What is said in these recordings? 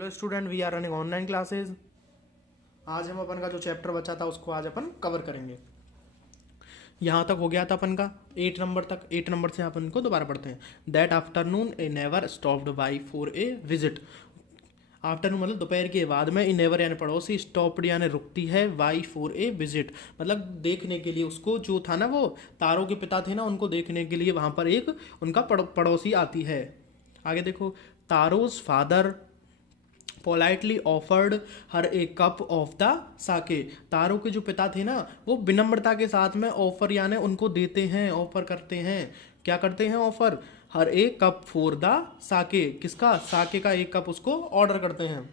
Hello student, we are running online classes. आज हम अपन का जो चैप्टर बचा था उसको आज अपन कवर करेंगे। यहाँ तक हो गया था अपन का 8 नंबर तक। 8 नंबर से अपन को दोबारा पढ़ते हैं। That afternoon A never stopped by for a visit. Afternoon मतलब दोपहर के बाद में ए नेवर यानी पड़ोसी, स्टॉप्ड यानी रुकती है, वाई फॉर ए विजिट मतलब देखने के लिए। उसको जो था ना, वो तारों के पिता थे ना, उनको देखने के लिए वहाँ पर एक उनका पड़ोसी आती है। आगे देखो, Taro's father politely offered her a cup of the sake. तारों के जो पिता थे ना, वो विनम्रता के साथ में ऑफर यानी उनको देते हैं, ऑफर करते हैं। क्या करते हैं? ऑफर हर एक कप फॉर द साके। किसका? साके का एक कप उसको ऑर्डर करते हैं।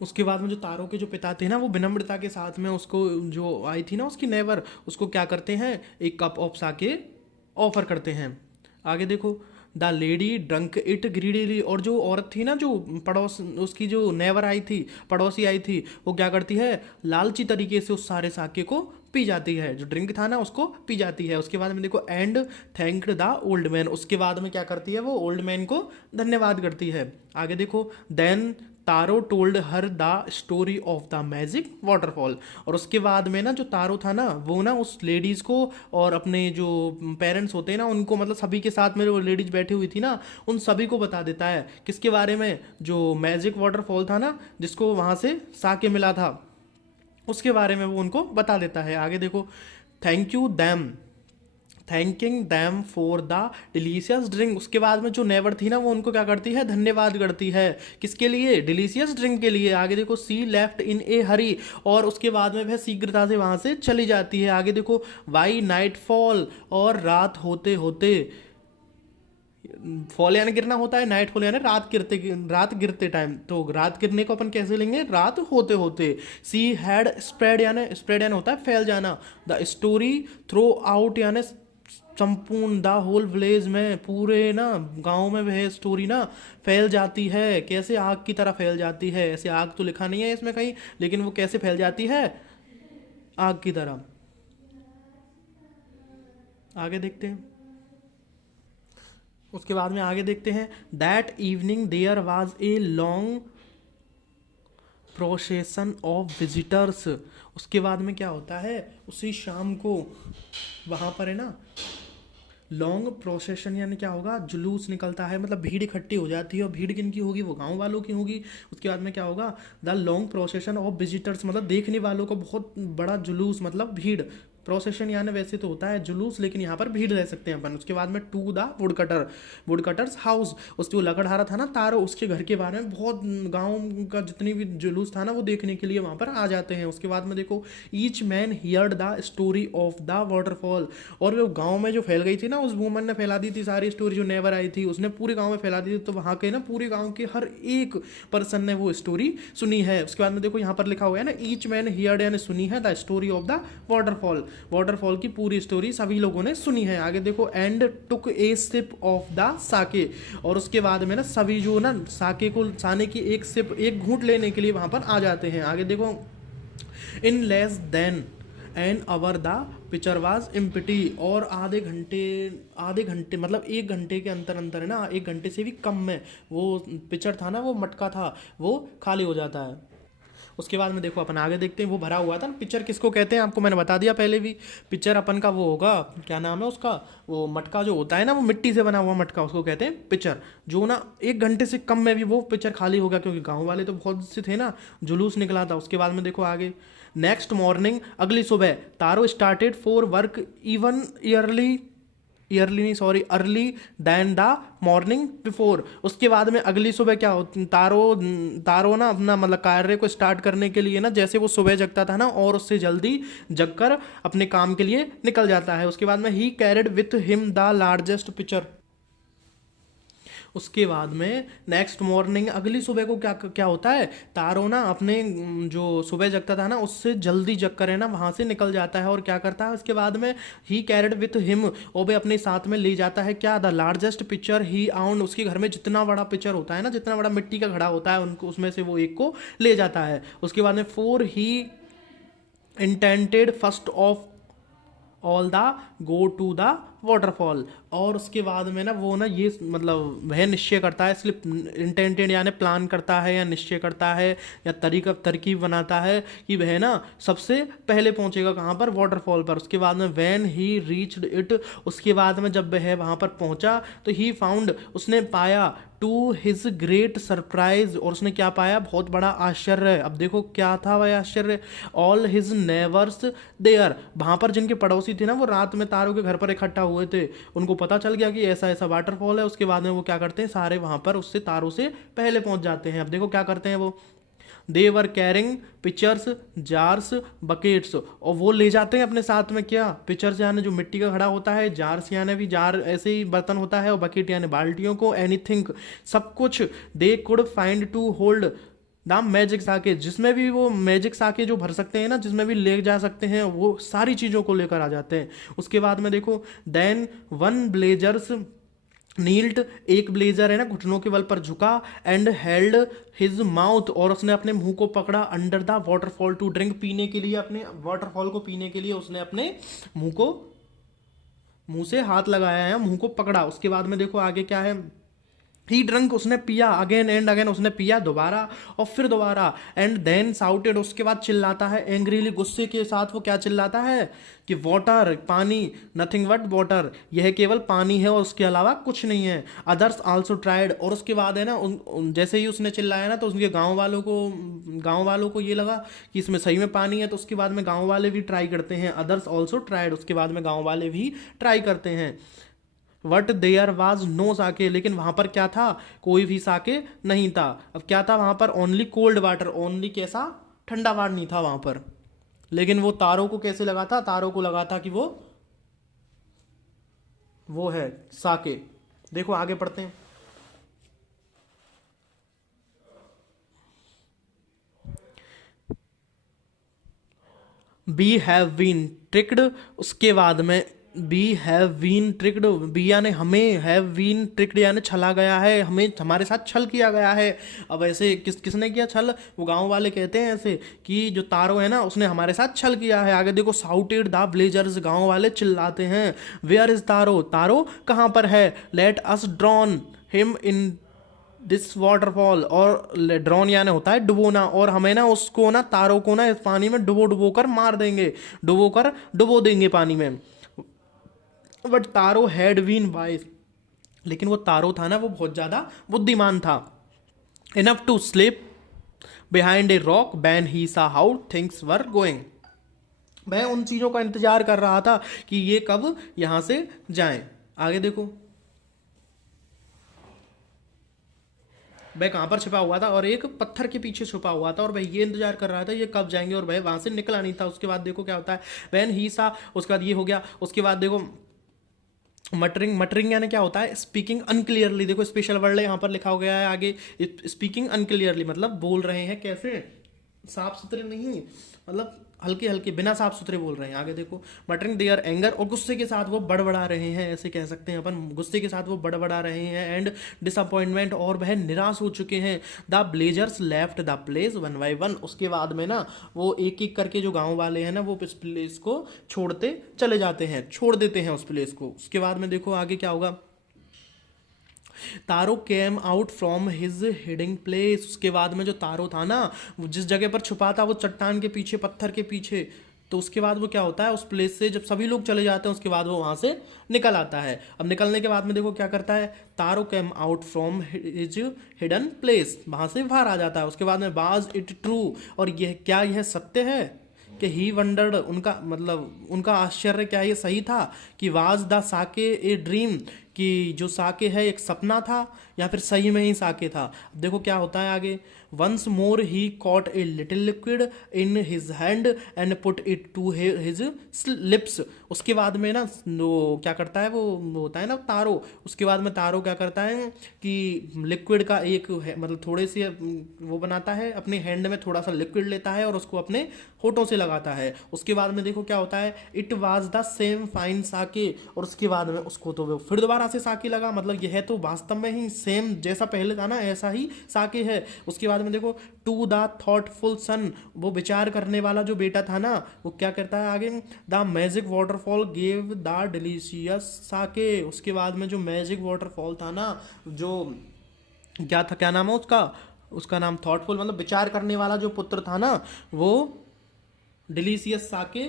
उसके बाद में जो तारों के जो पिता थे ना, वो विनम्रता के साथ में उसको, जो आई थी ना उसकी नेवर, उसको क्या करते हैं? एक कप ऑफ साके ऑफर करते हैं। आगे देखो, the lady drunk it greedily. और जो औरत थी ना, जो पड़ोस उसकी जो नेवर आई थी, पड़ोसी आई थी, वो क्या करती है? लालची तरीके से उस सारे साके को पी जाती है। जो ड्रिंक था ना उसको पी जाती है। उसके बाद में देखो, and thanked the old man. उसके बाद में क्या करती है? वो ओल्ड मैन को धन्यवाद करती है। आगे देखो, then Taro told her the story of the magic waterfall. और उसके बाद में ना, जो तारो था ना, वो ना उस लेडीज़ को और अपने जो पेरेंट्स होते हैं ना उनको, मतलब सभी के साथ में जो लेडीज़ बैठी हुई थी ना, उन सभी को बता देता है। किसके बारे में? जो मैजिक वाटरफॉल था ना, जिसको वहाँ से साके मिला था, उसके बारे में वो उनको बता देता है। आगे देखो, thank you them thanking them for the delicious drink. उसके बाद में जो नेवर थी ना, वो उनको क्या करती है? धन्यवाद करती है। किसके लिए? डिलीशियस ड्रिंक के लिए। आगे देखो, सी लेफ्ट इन ए हरी। और उसके बाद में वह शीघ्रता से वहाँ से चली जाती है। आगे देखो, वाई नाइट फॉल। और रात होते होते, फॉल यानी गिरना होता है, नाइट फॉल यानी रात गिरते टाइम। तो रात गिरने को अपन कैसे लेंगे? रात होते होते। सी हैड स्प्रेड यानी होता है फैल जाना। द स्टोरी थ्रो आउट यानी संपूर्ण, द होल विलेज में, पूरे ना गांव में वह स्टोरी ना फैल जाती है। कैसे? आग की तरह फैल जाती है। ऐसे आग तो लिखा नहीं है इसमें कहीं, लेकिन वो कैसे फैल जाती है? आग की तरह। आगे देखते हैं। उसके बाद में आगे देखते हैं, that evening there was a long procession of visitors. उसके बाद में क्या होता है? उसी शाम को वहाँ पर है ना, लॉन्ग प्रोसेशन यानी क्या होगा? जुलूस निकलता है, मतलब भीड़ इकट्ठी हो जाती है। और भीड़ किन की होगी? वो गांव वालों की होगी। उसके बाद में क्या होगा? The long procession of visitors मतलब देखने वालों का बहुत बड़ा जुलूस, मतलब भीड़। प्रोसेशन यानी वैसे तो होता है जुलूस, लेकिन यहाँ पर भीड़ रह सकते हैं अपन। उसके बाद में to the wood cutter, wood cutter's house. उस जो लकड़हारा था ना तारो, उसके घर के बारे में बहुत गांव का जितनी भी जुलूस था ना, वो देखने के लिए वहाँ पर आ जाते हैं। उसके बाद में देखो, each man heard the story of the waterfall. और वो गांव में जो फैल गई थी ना, उस वुमन ने फैला दी थी सारी स्टोरी, जो नेवर आई थी उसने पूरे गांव में फैला दी थी। तो वहाँ के ना पूरे गांव के हर एक पर्सन ने वो स्टोरी सुनी है। उसके बाद में देखो, यहाँ पर लिखा हुआ है ना, ईच मैन हियर्ड यानी सुनी है, the story of the waterfall. Waterfall की पूरी स्टोरी सभी लोगों ने सुनी है। आगे देखो, and took a sip of the sake. और उसके बाद में ना सभी जो ना साके को, साने की एक सिप, एक घूंट लेने के लिए वहाँ पर आ जाते हैं। आगे देखो, in less than an hour the picture was empty. और आधे घंटे मतलब 1 घंटे के अंतर अंतर है ना, 1 घंटे से भी कम में वो पिक्चर था ना, वो मटका था, वो खाली हो जाता है। उसके बाद में देखो, अपन आगे देखते हैं। वो भरा हुआ था ना, पिक्चर किसको कहते हैं आपको मैंने बता दिया पहले भी। पिक्चर अपन का वो होगा, क्या नाम है उसका? वो मटका जो होता है ना, वो मिट्टी से बना हुआ मटका, उसको कहते हैं पिक्चर। जो ना 1 घंटे से कम में भी वो पिक्चर खाली होगा, क्योंकि गाँव वाले तो बहुत से थे ना, जुलूस निकला था। उसके बाद में देखो आगे, नेक्स्ट मॉर्निंग अगली सुबह, Taro started for work even early than the morning before. उसके बाद में अगली सुबह क्या हो, तारो ना अपना मतलब कार्य को स्टार्ट करने के लिए ना, जैसे वो सुबह जगता था ना, और उससे जल्दी जगकर अपने काम के लिए निकल जाता है। उसके बाद में ही carried with him the largest picture. उसके बाद में नेक्स्ट मॉर्निंग अगली सुबह को क्या क्या होता है? तारो ना अपने जो सुबह जगता था ना, उससे जल्दी जग कर है ना वहाँ से निकल जाता है। और क्या करता है उसके बाद में? ही कैरिड विथ हिम, वो भी अपने साथ में ले जाता है क्या? द लार्जेस्ट पिक्चर ही आउंड। उसके घर में जितना बड़ा पिक्चर होता है ना, जितना बड़ा मिट्टी का घड़ा होता है, उनको उसमें से वो एक को ले जाता है। उसके बाद में for he intended first of all the go to the waterfall. और उसके बाद में ना वो ना ये मतलब वह निश्चय करता है, इसलिए इंटेंटेड यानी प्लान करता है या निश्चय करता है या तरकीब बनाता है कि वह ना सबसे पहले पहुंचेगा कहाँ पर, वाटरफॉल पर। उसके बाद में व्हेन ही रीच्ड इट, उसके बाद में जब वह वहाँ पर पहुंचा तो ही फाउंड, उसने पाया, टू हिज ग्रेट सरप्राइज, और उसने क्या पाया, बहुत बड़ा आश्चर्य। अब देखो क्या था वह आश्चर्य, ऑल हिज नेबर्स देयर, वहां पर जिनके पड़ोसी थे ना वो रात में तारों के घर पर इकट्ठा हुए थे, उनको पता चल गया कि ऐसा ऐसा वाटरफॉल है। उसके बाद में वो क्या करते हैं, सारे वहां पर उससे तारों से पहले पहुंच जाते हैं। अब देखो क्या करते हैं वो, they were carrying pitchers, jars, buckets, और वो ले जाते हैं अपने साथ में क्या, पिचर्स यानी जो मिट्टी का घड़ा होता है, जार्स यानी भी जार ऐसे ही बर्तन होता है, और बकेट यानी बाल्टियों को, एनीथिंग सब कुछ, they could find to hold the magic sake, जिसमें भी वो मैजिक साके जो भर सकते हैं ना, जिसमें भी ले जा सकते हैं, वो सारी चीज़ों को लेकर आ जाते हैं। उसके बाद में देखो, देन वन ब्लेजर्स नील्ट, एक ब्लेजर है ना घुटनों के बल पर झुका, एंड हेल्ड हिज माउथ, और उसने अपने मुंह को पकड़ा, under the waterfall to drink, पीने के लिए, अपने वाटरफॉल को पीने के लिए उसने अपने मुंह से हाथ लगाया है, मुंह को पकड़ा। उसके बाद में देखो आगे क्या है, ही ड्रंक, उसने पिया, अगेन एंड अगेन उसने पिया दोबारा और फिर दोबारा, एंड देन साउटेड, उसके बाद चिल्लाता है एंग्रीली, गुस्से के साथ वो क्या चिल्लाता है कि वाटर, पानी, नथिंग बट वाटर, यह केवल पानी है और उसके अलावा कुछ नहीं है। अदर्स आल्सो ट्राइड, और उसके बाद है ना जैसे ही उसने चिल्लाया ना तो उसके गांव वालों को ये लगा कि इसमें सही में पानी है, तो उसके बाद में गांव वाले भी ट्राई करते हैं। अदर्स ऑल्सो ट्राइड, उसके बाद में गांव वाले भी ट्राई करते हैं। वट देयर वाज नो साके, लेकिन वहां पर क्या था, कोई भी साके नहीं था। अब क्या था वहां पर, ओनली कोल्ड वाटर, ओनली कैसा, ठंडा पानी था वहां पर। लेकिन वो तारों को कैसे लगा था, तारों को लगा था कि वो है साके। देखो आगे पढ़ते हैं। बी हैव बीन ट्रिक्ड, उसके बाद में we have been tricked, we यानी हमें, हैव बीन ट्रिक्ड यानी छला गया है, हमें हमारे साथ छल किया गया है। अब ऐसे किसने किया छल, वो गांव वाले कहते हैं ऐसे कि जो तारो है ना उसने हमारे साथ छल किया है। आगे देखो, साउटेड द ब्लेजर्स, गांव वाले चिल्लाते हैं, वेयर इज तारो, तारो कहाँ पर है, let us drawn him in this waterfall, और ड्रॉन यानी होता है डुबोना, और हमें ना उसको ना, तारों को ना इस पानी में डुबो कर मार देंगे, डुबो देंगे पानी में। But Taro had been wise, लेकिन वो तारो था ना वो बहुत ज्यादा बुद्धिमान था। Enough to slip behind a rock when he saw how things were going, वह उन चीजों का इंतजार कर रहा था कि ये कब यहां से जाएं। आगे देखो, वह कहाँ पर छिपा हुआ था, और एक पत्थर के पीछे छुपा हुआ था, और वह ये इंतजार कर रहा था ये कब जाएंगे, और वह वहां से निकला नहीं था। उसके बाद देखो क्या होता है, वैन ही सा, उसके बाद ये हो गया। उसके बाद देखो मटरिंग यानी क्या होता है, स्पीकिंग अनक्लियरली, देखो स्पेशल वर्ड यहाँ पर लिखा हो गया है आगे, स्पीकिंग अनक्लियरली मतलब बोल रहे हैं कैसे, साफ सुथरे नहीं, मतलब हल्के हल्के बिना साफ सुथरे बोल रहे हैं। आगे देखो, मटरिंग देयर एंगर, और गुस्से के साथ वो बड़बड़ा रहे हैं, ऐसे कह सकते हैं अपन, गुस्से के साथ वो बड़बड़ा रहे हैं। एंड डिसअपॉइंटमेंट, और वह निराश हो चुके हैं। The blazers left the place one by one, उसके बाद में ना वो एक एक करके जो गाँव वाले हैं ना वो इस प्लेस को छोड़ते चले जाते हैं, छोड़ देते हैं उस प्लेस को। उसके बाद में देखो आगे क्या होगा, Taro came out from his hiding place, उसके बाद में जो तारो था ना वो जिस जगह पर छुपा था, वो चट्टान के पीछे, पत्थर के पीछे, तो उसके बाद वो क्या होता है, उस प्लेस से जब सभी लोग चले जाते हैं उसके बाद वो वहां से निकल आता है। अब निकलने के बाद में देखो क्या करता है, Taro came out from his hidden place, वहां से बाहर आ जाता है। उसके बाद में वाज इट ट्रू, और यह क्या, यह सत्य है कि ही वंडर्ड, उनका मतलब उनका आश्चर्य, क्या ये सही था कि was the Sakya a dream, कि जो साके है एक सपना था या फिर सही में ही साके था। देखो क्या होता है आगे, once more he caught a little liquid in his hand and put it to his lips, उसके बाद में ना वो क्या करता है, वो होता है ना तारो, उसके बाद में तारो क्या करता है कि लिक्विड का एक मतलब थोड़े से वो बनाता है, अपने हैंड में थोड़ा सा लिक्विड लेता है और उसको अपने होठों से लगाता है। उसके बाद में देखो क्या होता है, it was the same fine sake, और उसके बाद में उसको तो वो फिर दोबारा से साके लगा, मतलब यह तो वास्तव में ही सेम जैसा पहले था ना ऐसा ही साके है। उसके बाद में देखो टू द थॉटफुल सन, वो विचार करने वाला जो बेटा था ना वो क्या करता है आगे, the magic waterfall gave the delicious sake. उसके बाद में जो मैजिक वाटरफॉल था ना, जो क्या था, क्या नाम है उसका, उसका नाम थॉटफुल मतलब विचार करने वाला जो पुत्र था ना, वो डिलीशियस साके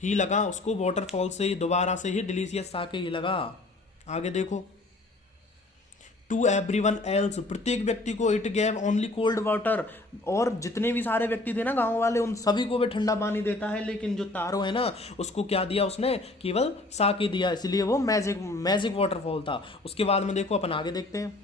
ही लगा उसको, वाटरफॉल से ही दोबारा से ही डिलीशियस साके ही लगा। आगे देखो टू एवरीवन एल्स, प्रत्येक व्यक्ति को it gave only cold water, और जितने भी सारे व्यक्ति थे ना गांव वाले उन सभी को भी ठंडा पानी देता है, लेकिन जो तारो है ना उसको क्या दिया उसने, केवल साके दिया, इसलिए वो मैजिक मैजिक वाटरफॉल था। उसके बाद में देखो अपन आगे देखते हैं।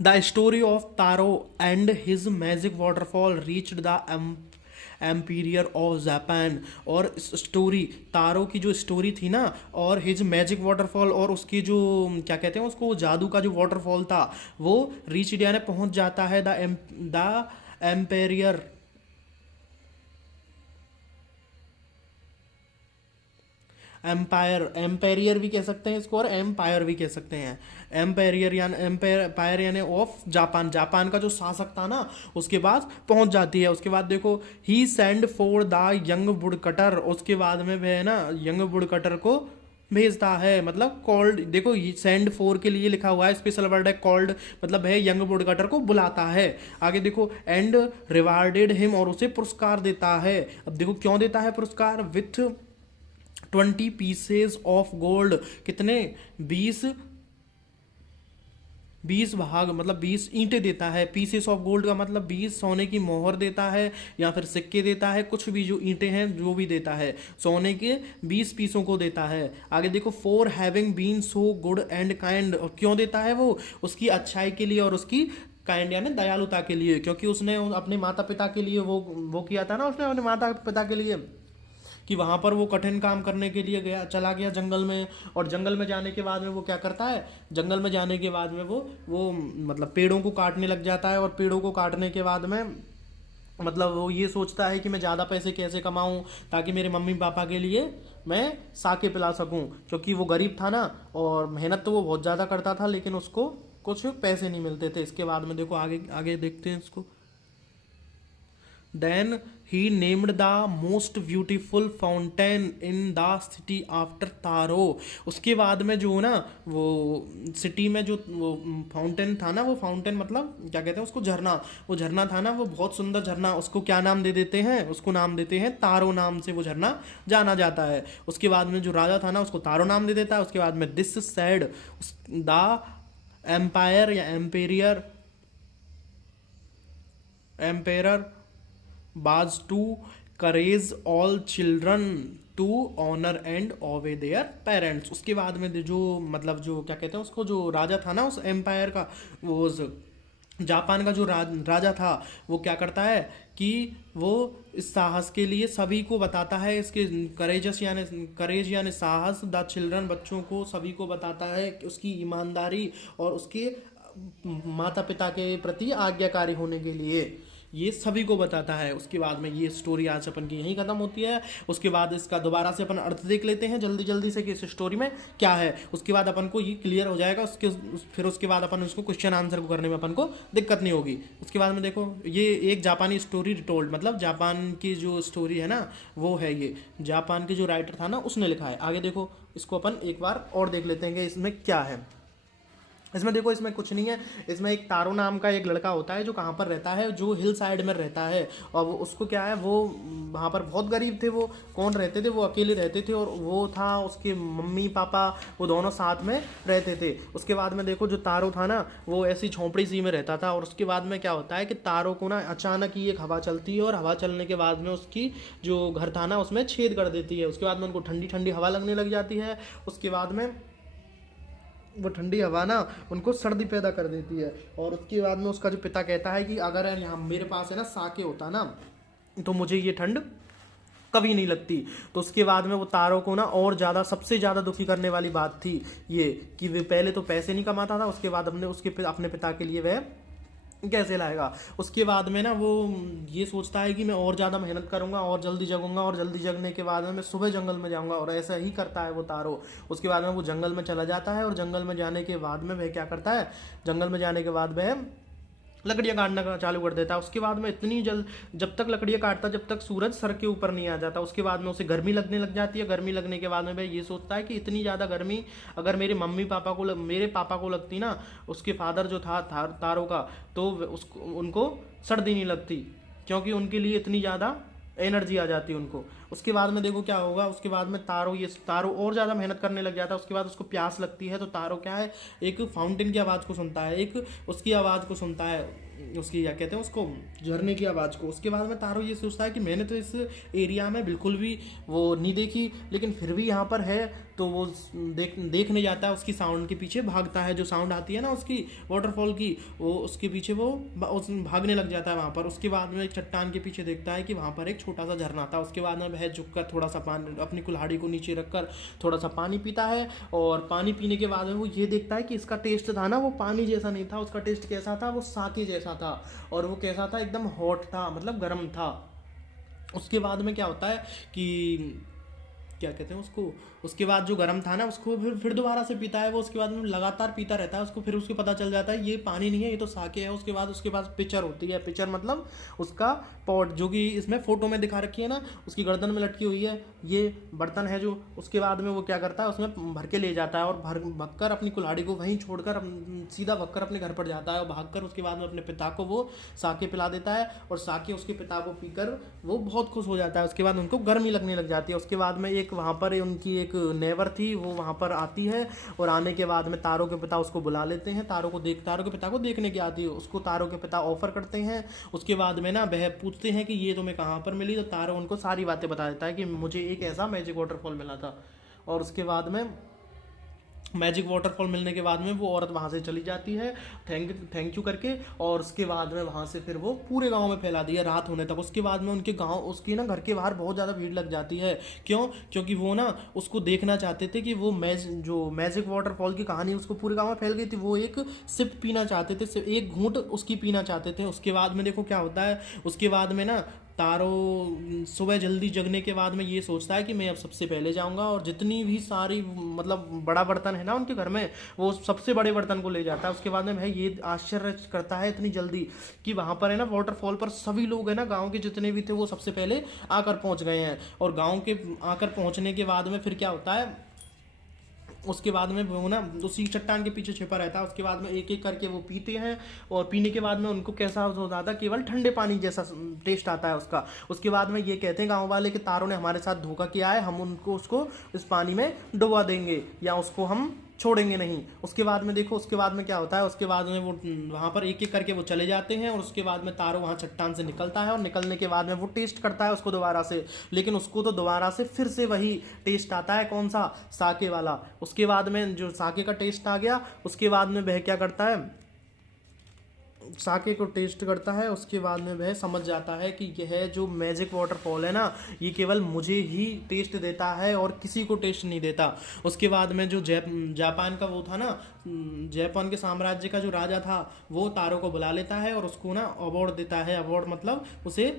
The story of Taro and his magic waterfall reached the emperor of Japan. और इस स्टोरी, तारो की जो स्टोरी थी ना और हिज मैजिक वाटरफॉल और उसकी जो क्या कहते हैं उसको, जादू का जो वाटरफॉल था वो रीच इंडिया में पहुंच जाता है द एम्पेरियर एम्पायर, एम्पेरियर भी कह सकते हैं इसको और एम्पायर भी कह सकते हैं। एम्पेरियर यानी एम्पायर यानी ऑफ जापान, जापान का जो शासक था ना उसके पास पहुंच जाती है। उसके बाद देखो he send for the young wood cutter, उसके बाद में वह है ना यंग वुड कटर को भेजता है, मतलब कॉल्ड, देखो सेंड फोर के लिए लिखा हुआ है, स्पेशल वर्ड है कॉल्ड, मतलब है यंग वुड कटर को बुलाता है। आगे देखो एंड रिवार्डेड हिम, और उसे पुरस्कार देता है। अब देखो क्यों देता है पुरस्कार, विथ 20 पीसेज ऑफ गोल्ड, कितने 20 भाग मतलब 20 ईंटें देता है। पीसेस ऑफ गोल्ड का मतलब 20 सोने की मोहर देता है या फिर सिक्के देता है, कुछ भी जो ईंटें हैं जो भी देता है, सोने के 20 पीसों को देता है। आगे देखो for having been so good and kind, और क्यों देता है वो, उसकी अच्छाई के लिए और उसकी काइंड यानी दयालुता के लिए, क्योंकि उसने अपने माता पिता के लिए वो किया था ना, उसने अपने माता पिता के लिए कि वहाँ पर वो कठिन काम करने के लिए गया, चला गया जंगल में, और जंगल में जाने के बाद में वो क्या करता है, जंगल में जाने के बाद में वो मतलब पेड़ों को काटने लग जाता है, और पेड़ों को काटने के बाद में मतलब वो ये सोचता है कि मैं ज़्यादा पैसे कैसे कमाऊं ताकि मेरे मम्मी पापा के लिए मैं साके पिला सकूं, क्योंकि वो गरीब था ना और मेहनत तो वो बहुत ज़्यादा करता था लेकिन उसको कुछ पैसे नहीं मिलते थे। इसके बाद में देखो आगे आगे देखते हैं इसको। Then he named the most beautiful fountain in the city after Taro. उसके बाद में जो ना वो सिटी में जो वो फाउंटेन था ना, वो फाउंटेन मतलब क्या कहते हैं उसको, झरना, वो झरना था ना वो बहुत सुंदर झरना, उसको क्या नाम दे देते हैं, उसको नाम देते हैं तारो नाम से वो झरना जाना जाता है। उसके बाद में जो राजा था ना उसको तारो नाम दे देता है। उसके बाद में दिस सैड द एम्पायर या emperor was to courage all children to honour and obey their parents. उसके बाद में जो मतलब जो क्या कहते हैं उसको, जो राजा था ना उस एम्पायर का, वो जापान का जो राजा था वो क्या करता है कि वो इस साहस के लिए सभी को बताता है, इसके करेज यानी साहस, द चिल्ड्रन बच्चों को सभी को बताता है कि उसकी ईमानदारी और उसके माता पिता के प्रति आज्ञाकारी होने के लिए ये सभी को बताता है। उसके बाद में ये स्टोरी आज अपन की यहीं खत्म होती है। उसके बाद इसका दोबारा से अपन अर्थ देख लेते हैं जल्दी जल्दी से कि इस स्टोरी में क्या है। उसके बाद अपन को ये क्लियर हो जाएगा, फिर उसके बाद अपन उसको क्वेश्चन आंसर को करने में अपन को दिक्कत नहीं होगी। उसके बाद में देखो ये एक जापानी स्टोरी रिटोल्ड, मतलब जापान की जो स्टोरी है ना वो है, ये जापान के जो राइटर था ना उसने लिखा है। आगे देखो इसको अपन एक बार और देख लेते हैं कि इसमें क्या है। इसमें देखो इसमें कुछ नहीं है, इसमें एक तारो नाम का एक लड़का होता है जो कहाँ पर रहता है, जो हिल साइड में रहता है, और वो उसको क्या है, वो वहाँ पर बहुत गरीब थे, वो कौन रहते थे, वो अकेले रहते थे, और वो था उसके मम्मी पापा वो दोनों साथ में रहते थे। उसके बाद में देखो जो तारो था ना वो ऐसी झोंपड़ी सी में रहता था, और उसके बाद में क्या होता है कि तारो को ना अचानक ही एक हवा चलती है, और हवा चलने के बाद में उसकी जो घर था ना उसमें छेद कर देती है। उसके बाद में उनको ठंडी ठंडी हवा लगने लग जाती है। उसके बाद में वो ठंडी हवा ना उनको सर्दी पैदा कर देती है, और उसके बाद में उसका जो पिता कहता है कि अगर यहाँ मेरे पास है ना साके होता ना तो मुझे ये ठंड कभी नहीं लगती। तो उसके बाद में वो तारो को ना और ज़्यादा सबसे ज़्यादा दुखी करने वाली बात थी ये कि वे पहले तो पैसे नहीं कमाता था, उसके बाद अपने पिता के लिए वह कैसे लाएगा। उसके बाद में ना वो ये सोचता है कि मैं और ज़्यादा मेहनत करूंगा और जल्दी जगूंगा, और जल्दी जगने के बाद में मैं सुबह जंगल में जाऊंगा, और ऐसा ही करता है वो तारो। उसके बाद में वो जंगल में चला जाता है, और जंगल में जाने के बाद में वह क्या करता है, जंगल में जाने के बाद वह लकड़ियाँ काटना का चालू कर देता है। उसके बाद में इतनी जल्द, जब तक लकड़ियाँ काटता जब तक सूरज सर के ऊपर नहीं आ जाता, उसके बाद में उसे गर्मी लगने लग जाती है। गर्मी लगने के बाद में वह ये सोचता है कि इतनी ज़्यादा गर्मी अगर मेरे मम्मी पापा को मेरे पापा को लगती ना, उसके फादर जो था तारों का, तो उसको उनको सर्दी नहीं लगती, क्योंकि उनके लिए इतनी ज़्यादा एनर्जी आ जाती है उनको। उसके बाद में देखो क्या होगा, उसके बाद में तारो और ज़्यादा मेहनत करने लग जाता है। उसके बाद उसको प्यास लगती है, तो तारो क्या है, एक फाउंटेन की आवाज़ को सुनता है, एक उसकी आवाज़ को सुनता है, उसकी क्या कहते हैं उसको, झरने की आवाज़ को। उसके बाद में तारो ये सोचता है कि मैंने तो इस एरिया में बिल्कुल भी वो नहीं देखी, लेकिन फिर भी यहाँ पर है, तो वो देखने जाता है। उसकी साउंड के पीछे भागता है, जो साउंड आती है ना उसकी वाटरफॉल की, वो उसके पीछे वो भागने लग जाता है वहाँ पर। उसके बाद में एक चट्टान के पीछे देखता है कि वहाँ पर एक छोटा सा झरना था। उसके बाद में वह झुककर थोड़ा सा पानी, अपनी कुल्हाड़ी को नीचे रखकर थोड़ा सा पानी पीता है, और पानी पीने के बाद में वो ये देखता है कि इसका टेस्ट था ना, वो पानी जैसा नहीं था, उसका टेस्ट कैसा था, वो साके जैसा था। और वो कैसा था, एकदम हॉट था, मतलब गर्म था। उसके बाद में क्या होता है कि क्या कहते हैं उसको, उसके बाद जो गर्म था ना, उसको फिर दोबारा से पीता है वो। उसके बाद में लगातार पीता रहता है, उसको फिर उसको पता चल जाता है ये पानी नहीं है, ये तो साके है। उसके बाद उसके पास पिक्चर होती है, पिक्चर मतलब उसका पॉट, जो कि इसमें फोटो में दिखा रखी है ना, उसकी गर्दन में लटकी हुई है, ये बर्तन है जो। उसके बाद में वो क्या करता है, उसमें भर के ले जाता है, और भगकर अपनी कुल्हाड़ी को वहीं छोड़कर सीधा भगकर अपने घर पर जाता है, और भागकर उसके बाद में अपने पिता को वो साके पिला देता है, और साके उसके पिता को पीकर वो बहुत खुश हो जाता है। उसके बाद उनको गर्मी लगने लग जाती है। उसके बाद में एक वहाँ पर उनकी एक नेवर थी, वो वहाँ पर आती है, और आने के बाद में तारों के पिता उसको बुला लेते हैं। तारों के पिता को देखने की आती है, उसको तारों के पिता ऑफर करते हैं। उसके बाद में ना वह पूछते हैं कि ये तुम्हें कहाँ पर मिली, तो तारों उनको सारी बातें बता देता है कि मुझे एक ऐसा मैजिक वाटरफॉल मिला था। और उसके बाद में मैजिक वाटरफॉल मिलने के बाद में वो औरत वहाँ से चली जाती है थैंक यू करके, और उसके बाद में वहाँ से फिर वो पूरे गांव में फैला दी है रात होने तक। उसके बाद में उनके गांव, उसकी ना घर के बाहर बहुत ज़्यादा भीड़ लग जाती है। क्यों? क्योंकि वो ना उसको देखना चाहते थे कि वो जो मैजिक वाटरफॉल की कहानी उसको पूरे गाँव में फैल गई थी, वो एक सिप पीना चाहते थे, सिर्फ एक घूंट उसकी पीना चाहते थे। उसके बाद में देखो क्या होता है, उसके बाद में ना तारो सुबह जल्दी जगने के बाद में ये सोचता है कि मैं अब सबसे पहले जाऊंगा, और जितनी भी सारी मतलब बड़ा बर्तन है ना उनके घर में, वो सबसे बड़े बर्तन को ले जाता है। उसके बाद में भाई ये आश्चर्य करता है इतनी जल्दी कि वहाँ पर है ना वाटरफॉल पर सभी लोग है ना, गांव के जितने भी थे वो सबसे पहले आकर पहुँच गए हैं। और गाँव के आकर पहुँचने के बाद में फिर क्या होता है, उसके बाद में वो ना उसी चट्टान के पीछे छिपा रहता है। उसके बाद में एक एक करके वो पीते हैं, और पीने के बाद में उनको कैसा होता है, केवल ठंडे पानी जैसा टेस्ट आता है उसका। उसके बाद में ये कहते हैं गांव वाले कि तारों ने हमारे साथ धोखा किया है, हम उनको उसको इस पानी में डुबा देंगे, या उसको हम छोड़ेंगे नहीं। उसके बाद में देखो उसके बाद में क्या होता है, उसके बाद में वो वहाँ पर एक एक करके वो चले जाते हैं, और उसके बाद में तारो वहाँ चट्टान से निकलता है, और निकलने के बाद में वो टेस्ट करता है उसको दोबारा से, लेकिन उसको तो दोबारा से फिर से वही टेस्ट आता है, कौन सा, साके वाला। उसके बाद में जो साके का टेस्ट आ गया, उसके बाद में वह क्या करता है, साके को टेस्ट करता है। उसके बाद में वह समझ जाता है कि यह जो मैजिक वाटरफॉल है ना, ये केवल मुझे ही टेस्ट देता है और किसी को टेस्ट नहीं देता। उसके बाद में जो जापान का वो था ना, जापान के साम्राज्य का जो राजा था, वो तारों को बुला लेता है और उसको ना अवार्ड देता है। अवार्ड मतलब उसे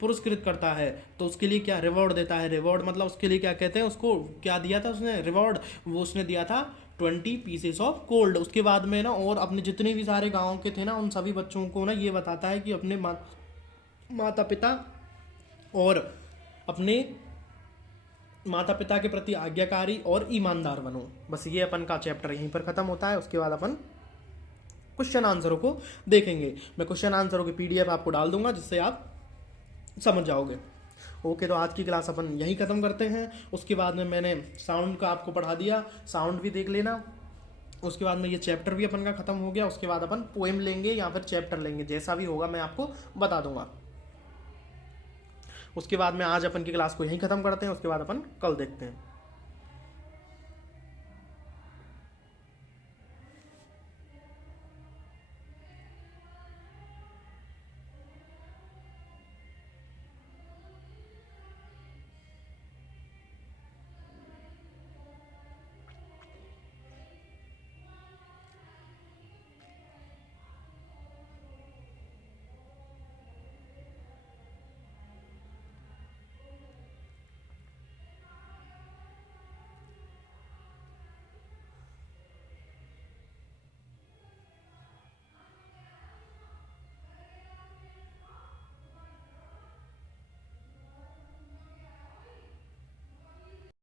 पुरस्कृत करता है, तो उसके लिए क्या रिवॉर्ड देता है। रिवॉर्ड मतलब उसके लिए क्या कहते हैं, उसको क्या दिया था उसने रिवॉर्ड, वो उसने दिया था 20 पीसेस ऑफ गोल्ड। उसके बाद में ना और अपने जितने भी सारे गाँव के थे ना, उन सभी बच्चों को ना ये बताता है कि अपने माता पिता और अपने माता पिता के प्रति आज्ञाकारी और ईमानदार बनो। बस ये अपन का चैप्टर यहीं पर ख़त्म होता है। उसके बाद अपन क्वेश्चन आंसरों को देखेंगे। मैं क्वेश्चन आंसरों की PDF आपको डाल दूंगा, जिससे आप समझ जाओगे। ओके, तो आज की क्लास अपन यहीं ख़त्म करते हैं। उसके बाद में मैंने साउंड का आपको पढ़ा दिया, साउंड भी देख लेना। उसके बाद में ये चैप्टर भी अपन का ख़त्म हो गया। उसके बाद अपन पोएम लेंगे या फिर चैप्टर लेंगे, जैसा भी होगा मैं आपको बता दूंगा। उसके बाद में आज अपन की क्लास को यहीं ख़त्म करते हैं। उसके बाद अपन कल देखते हैं।